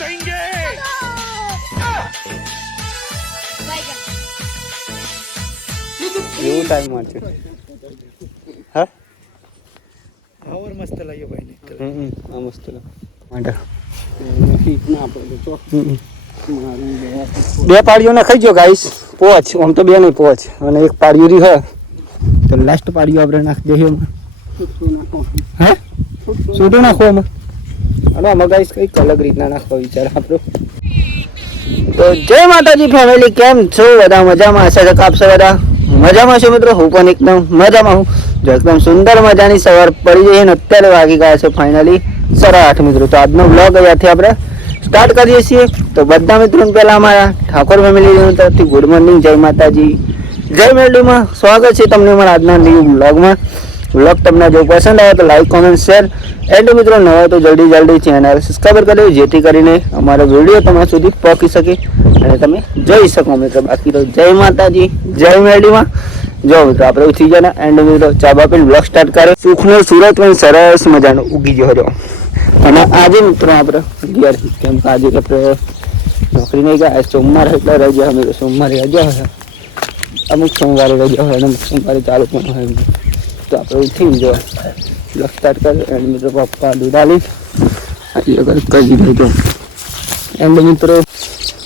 એવું ટાઈમ મળશે હા પાવર મસ્ત લાગ્યો ભાઈ આ મસ્ત બે પાડીઓને ખાઈ ગયો ગાઈસ પોચ આમ તો બે નહીં પોચ અને એક પાડીઓ રહી હોય તો લાસ્ટ પાડીઓ આપણે નાખી દઈએ હે છૂટું નાખો આમાં અને આમાં ગાઈસ કંઈક અલગ રીતના નાખવા વિચાર આપણો તો જય માતાજી ફેમિલી કેમ છો બધા મજામાં હશે તો આપ સૌ બધા મજામાં છો મિત્રો હું પણ એકદમ મજામાં હું જો એકદમ સુંદર મજાની સવાર પડી ગઈ અને અત્યારે વાગી ગયા છે ફાઇનલી 8:30 મિત્રો તો આજનો વ્લોગ અહીંયાથી આપણે સ્ટાર્ટ કરીએ છીએ તો બધા મિત્રોને પહેલા અમારા ઠાકોર ફેમિલી તરફથી ગુડ મોર્નિંગ જય માતાજી જય મેરડીમાં સ્વાગત છે તમને અમારા આજના ન્યૂ વ્લોગમાં વ્લોગ તમને જો પસંદ આવે તો લાઈક કોમેન્ટ શેર એન્ડ મિત્રો ન હોય તો જલ્દી ચેનલ સબસ્ક્રાઈબ કરી લેજો જેથી કરીને અમારો વિડીયો તમારા સુધી પહોંચી શકે અને તમે જોઈ શકો મિત્રો બાકી તો જય માતાજી જય મેરડીમાં જો મિત્રો આપણે ઉઠી ગયા એન્ડ મિત્રો ચા બાપીને બ્લોગ સ્ટાર્ટ કરે સુખનો સુરત પણ સરસ મજાનો ઉગી ગયો હતો અને આજે મિત્રો આપણે ગયા કેમ કે આજે આપણે નોકરી નહીં ગયા સોમવાર એટલે રજા અમે સોમવારે રજા હોય અમુક સોમવારે રજા હોય અને અમુક સોમવારે ચાલુ પણ હોય તો આપણે ઉઠીને જો બ્લોગ સ્ટાર્ટ કરે એન્ડ મિત્રો પપ્પા દૂધ આલી આગળ કરી દીધો એન્ડ મિત્રો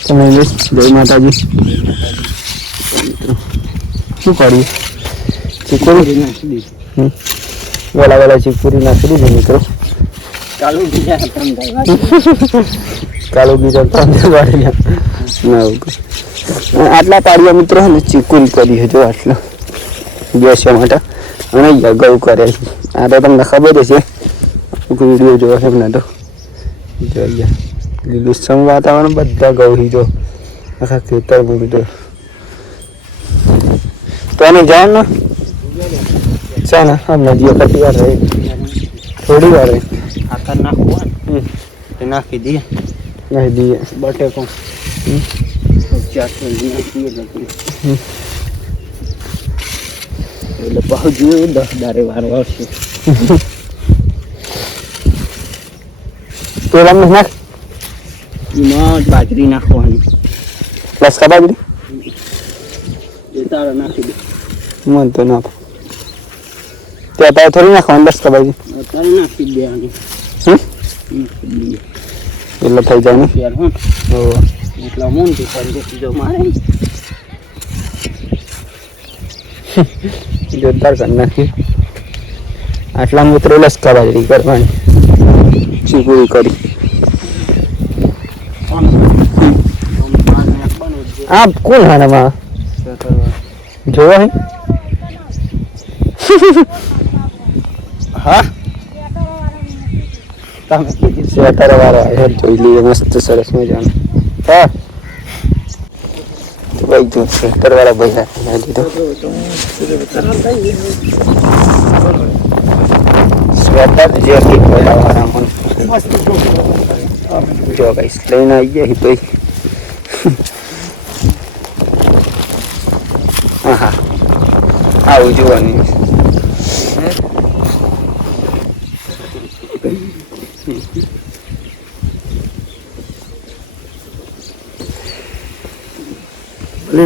તમે જય માતાજી મિત્રો શું કરીએ ચીકુરી નાખી દીધી વેલા ચીકુરી નાખી દીધી મિત્રો કાલુ બીજા આટલા પાડ્યા મિત્રો અને ચીકુરી કરી છે જો આટલા બેસવા માટે અને ગૌ કરે છે આ તો તમને ખબર છે વિડીયો જોવા છે એમને તો જોઈએ લીલું વાતાવરણ બધા ગૌ જો આખા ખેતરમાં મિત્રો તો એને જાણ ને છે ને હમણાં જે કેટલી વાર રહી થોડી વાર રહી આકાર નાખવું નાખી દઈએ બટેકો એટલે બહુ જોયું 10 દારે વાર આવશે તો નાખ એમાં બાજરી નાખવાની પ્લસ કા બાજરી એ તારા નાખી દે મન તો નાખ ત્યાં તારે થોડી નાખવાની બસ કા બાજરી તારે નાખી દેવાની એટલે થઈ જાય ને યાર હું એટલા મોંટી કરી જો મારે જોરદાર કરી નાખી આટલા મિત્રો લસકા બાજરી કરવાની ચીકુરી કરી આ કોણ હાનામાં જોવા હે હા તમે સ્વેટર વાળો જોઈ લઈએ મસ્ત સરસ મજાનું હા ભાઈ જો સ્વેટર વાળા ભાઈ દીધો સ્વેટર જેકેટ વાળા જો ગાઈસ લઈને આવી ગયા ભાઈ હા આવું જોવાનું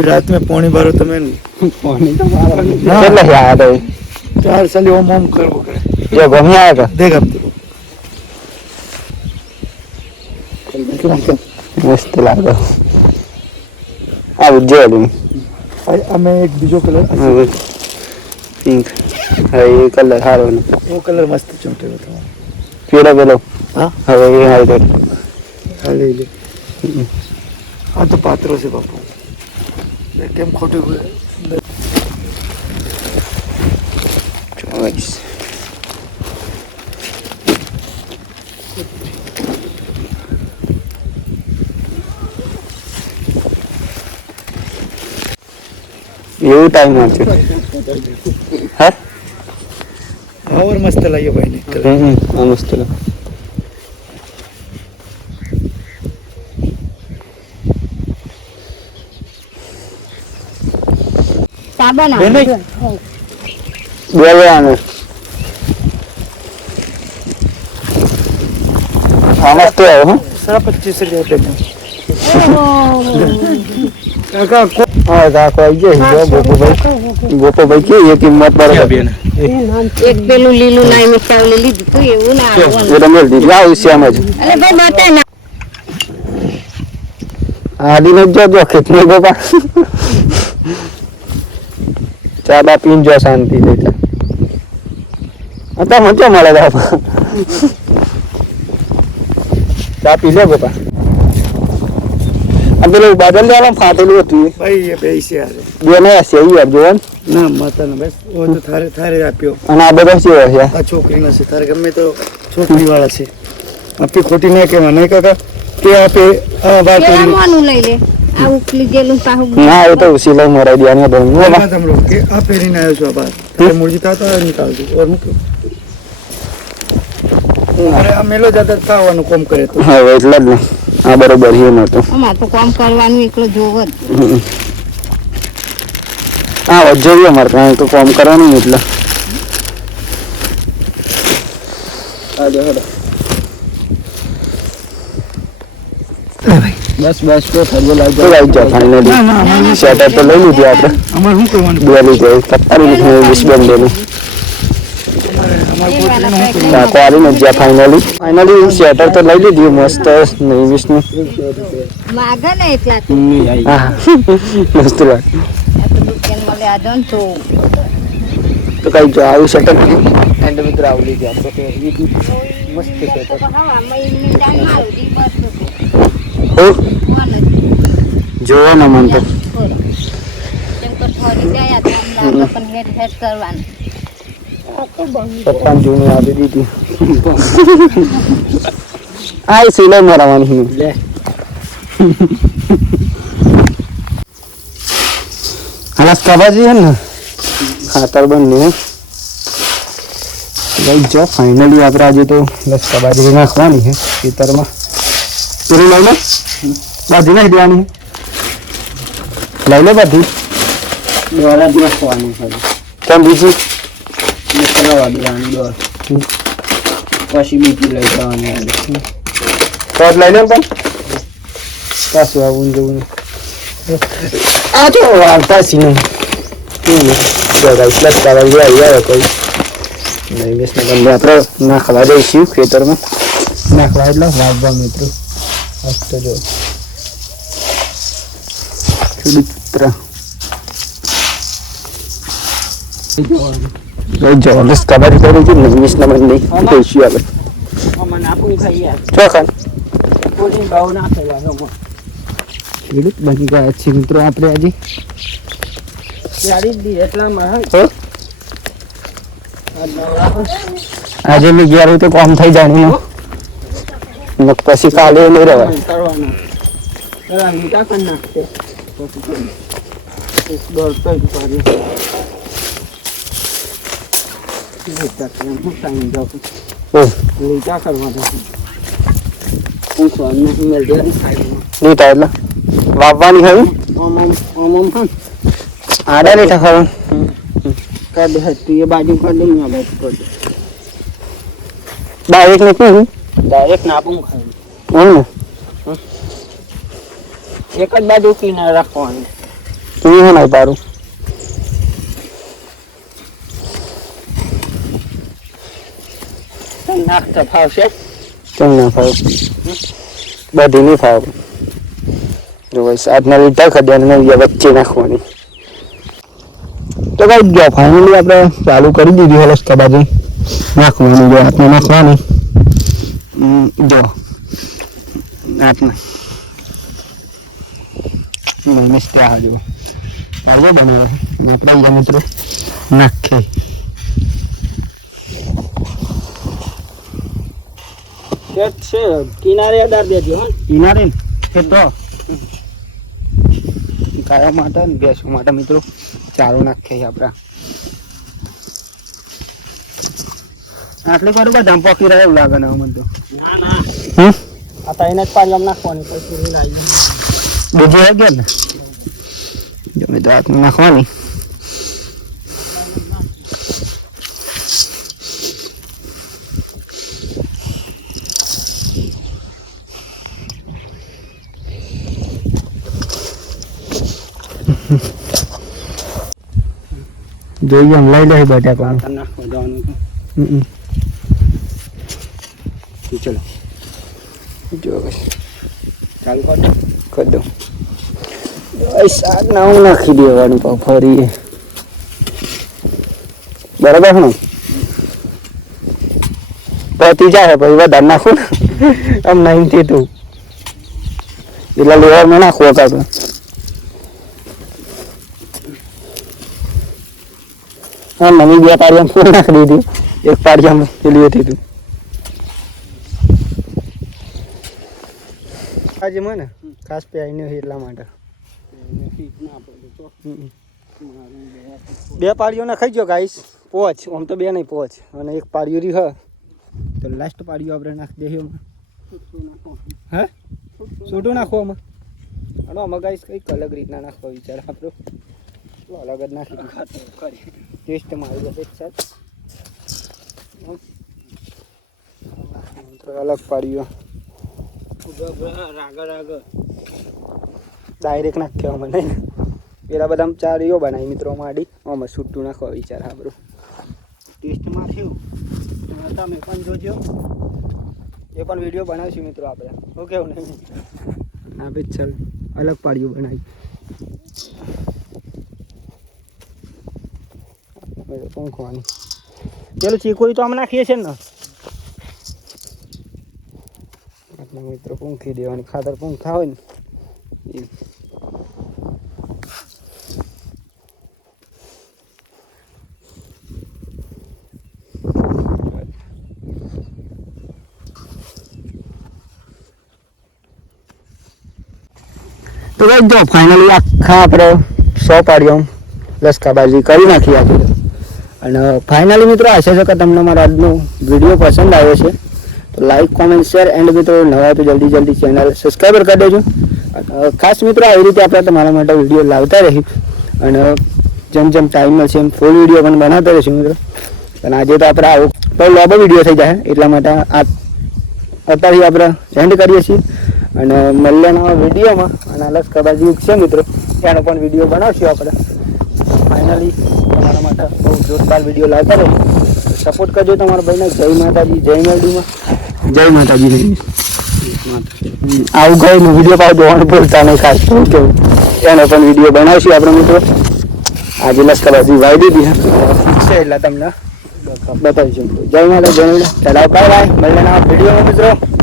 रात में 11:30 तो मैं चल यार 4 साल ओम ओम करबो करे जो घूमिया आएगा देख अब मस्त लागे आ उज्जैन हमें एक बीजो कलर पिंक है ये कलर हारो वो कलर मस्त चमकेगा था पीला बेलो हां હવે એ હાઈલાइट ले ले हां तो पात्रों से बापू કેમ ખોટું ચોઈસ એવું ટાઈમ છે હા પાવર મસ્ત લાગ્યો ભાઈ ને આ મસ્ત લાગે સાબન બે લેવાનું આ મસ્ત આવે હું 25,500 देना હા કાકો આવી જાય ગોપોભાઈ કે એ કિંમત બરાબર એક પેલું લીલું નાઈ મિસાવલી લીધું તું એવું ના આવવાનું. એ રમેલ દીધી આવું છે આમ જ અરે ભાઈ બતાય ના આદિને જો ખેતની ગોપા ચાબા પીન જો શાંતિ દેતા અત્યારે મજા મળે બાપા ચા પી લે ગોપા આ પેલું બાદલ વાળા ફાટેલું હતું भाई ये पैसे आ रहे બે ને સેવી આપજો એમ ना माता ना बस वो तो थारे थारे आप्यो અને આ બધા શું છે आ छोकरी ना से थारे गमे तो छोकरी वाला से आपकी खोटी नहीं के माने काका के आपे आ बात કેવા મોનું લઈ લે આ ઉકલી ગયેલું પાહું ના એ તો સિલાઈ મરાઈ દેવાની હતું बात हम लोग के आप फेरी ना आयो छो बात ये मुर्जी था तो निकाल दो और मुके अरे आ मेलो ज्यादा खाવાનું કોમ કરે તો હા એટલે જ ને આ બરોબર છે એમ હતું અમાર તો કામ કરવાનું એકલો જોવ જ હા વજ્જો બી અમારે ત્યાં તો કામ કરવાનું ને એટલે બસ બસ તો ફરવો લાગી જાવ ફાઇનલી શેટર તો લઈ લીધી આપણે અમાર શું કરવાનું બે લીધે 45 20 બંધેલું ક્વારીને જ્યાં ફાઇનલી શેટર તો લઈ લીધી મસ્ત નહીં 20 નું માગે ને એટલા તો હા મસ્ત લાગે આ તો દુકાન મળે આ દન તો તો કઈ જો આવું શેટર એન્ડ મિત્ર આવું લીધી આપણે મસ્ત શેટર હા મહિને જાન મારું દી બસ હો મોન જોવો ને મન તો તેમ તો થોડી જાય તો આપણે પણ હેડ હેડ કરવાનું પપ્પાને જૂની આપી દીધી આ સિલાઈ મરાવાની લે હાલાસ કાબાજી હે ને ખાતર બંને લઈ જો ફાઇનલી આપણે આજે તો લસકા બાજરી નાખવાની છે ખેતરમાં પેલું લઈ લે બાજરી નાખી દેવાની લઈ લે બધી દ્વારા જ નાખવાની કેમ બીજી કરવા દેવાની દોર પછી બીજી લઈ જવાની તો લઈ લે પણ પાછું આવું જવું આ તો વાર્તા છે ને લસકા બાજરી આવી આવે કોઈ નહીં બેસને ગમે આપણે નાખવા જઈશું ખેતરમાં નાખવા એટલે વાવવા મિત્રો મસ્ત જો ચિત્ર જબરદસ્ત કબાડી કરી છે ને 20 નંબર નહીં જઈશું આપણે ચોખાન ખેડૂત બની ગયા છે મિત્રો આપણે આજે આજે મેં ગયા હોય તો કામ થઈ જાય ને પછી કાલે નહીં રહેવાય લીટા એટલે વાવવાની ખરું આડા લીટા ખરું ડાયરેક્ટ નથી ડાયરેક્ટ નાપું ખાયું ને એક જ બાજુ કિનારે રાખવાનું તું હું નહીં પારું નાખતા ફાવશે કેમ ના ફાવ બધી નહીં ફાવ જો ભાઈ આજના લીટા ખડિયાને વચ્ચે નાખવાની તો કઈ ગયો ફાઇનલી આપણે ચાલુ કરી દીધી હલસ કબાજી નાખવાની જો હાથમાં નાખવાની જો હાથમાં મસ્ત આવજો આવજો બનાવો આપણે મિત્રો નાખીએ છે કિનારે અડાર દેજો હા કિનારે છે તો ગાયો માટે ને ભેંસો માટે મિત્રો ચારો નાખીએ આપણા આટલે બરોબર ધામ પોકી રહે એવું લાગે ને મને તો ના ના હમ આ તો એને જ પાડવામાં નાખવાની પછી નહીં લાવી બીજું આવી ગયો ને જો મિત્રો હાથમાં નાખવાની જોઈએ આમ લઈ લે બટાકા ખાતર નાખવા જવાનું હતું. ચલો જો ચાલુ કર. કરી દઉં શાક ના હું નાખી દેવાનું પાછું ફરી બરાબર ને પતી જાય પછી વધારે નાખું ને આમ 92 એટલે લેવરમાં નાખવો કાંક હા નવી 2 પાડી આમ ફૂલ નાખી દીધી એક પાડી આમ પેલી હતી તું આજે મને ખાસ પ્યાઈને એટલા માટે બે પાડીઓને ખાઈ ગયો ગાઈસ પોચ આમ તો બે નહીં પોચ અને એક પાડીઓ રહી હ તો લાસ્ટ પાડીઓ આપણે નાખી દઈએ હે છૂટું નાખો આમાં અને આમાં ગાઈસ કંઈક અલગ રીતના નાખવા વિચાર આપણો અલગ જ નાખી ટેસ્ટ મારી જશે એક સાથ અલગ પાડીઓ ડાયરેક્ટ નાખ્યો મને પેલા બધા ચારીઓ બનાવી મિત્રો માડી આમાં છૂટું નાખવા વિચાર આપણો ટેસ્ટમાં થયું તમે પણ જોજો એ પણ વિડીયો બનાવીશું મિત્રો આપણે ઓકે એવું નહીં આપણે ચાલ અલગ પાડીઓ બનાવી પંખવાની પેલું ચીકુડી તો આમ નાખીએ છીએ ને મિત્રો પંખી દેવાની ખાતર પંખા હોય ને તો ભાઈ જો ફાઇનલી આખા આપણે 100 પાડીઓ લસકાબાજી કરી નાખી આજે અને ફાઇનલી મિત્રો આશા છે કે તમને મારો આજનો વિડીયો પસંદ આવ્યો છે તો લાઈક કોમેન્ટ શેર એન્ડ મિત્રો નવા તો જલ્દી ચેનલ સબસ્ક્રાઈબર કરી દેજો ખાસ મિત્રો આવી રીતે આપણે તમારા માટે વિડીયો લાવતા રહી અને જેમ ટાઈમ મળશે એમ ફૂલ વિડીયો પણ બનાવતા રહીશું મિત્રો અને આજે તો આપણે આવો બહુ લાંબો વિડીયો થઈ જાય એટલા માટે અત્યારથી આપણે એન્ડ કરીએ છીએ અને મળ્યાના વિડીયોમાં અને લસકાબાજી છે મિત્રો એનો પણ વિડીયો બનાવશું આપણે ફાઇનલી તમારા માટે બહુ જોરદાર વિડીયો લાવતા રહીશું સપોર્ટ કરજો તમારા ભાઈને જય માતાજી જય મેરડીમાં જય માતાજી આવું ગયું વિડીયો પાછું જોવાનું ભૂલતા નહીં ખાસ કેવું એનો પણ વિડીયો બનાવશું આપણે મિત્રો આજે લસકાબાજી વાવી દીધી છે એટલે તમને બતાવીશું જય માતા જય મેરડી ચાલો બાય બાય મળીને વિડીયોમાં મિત્રો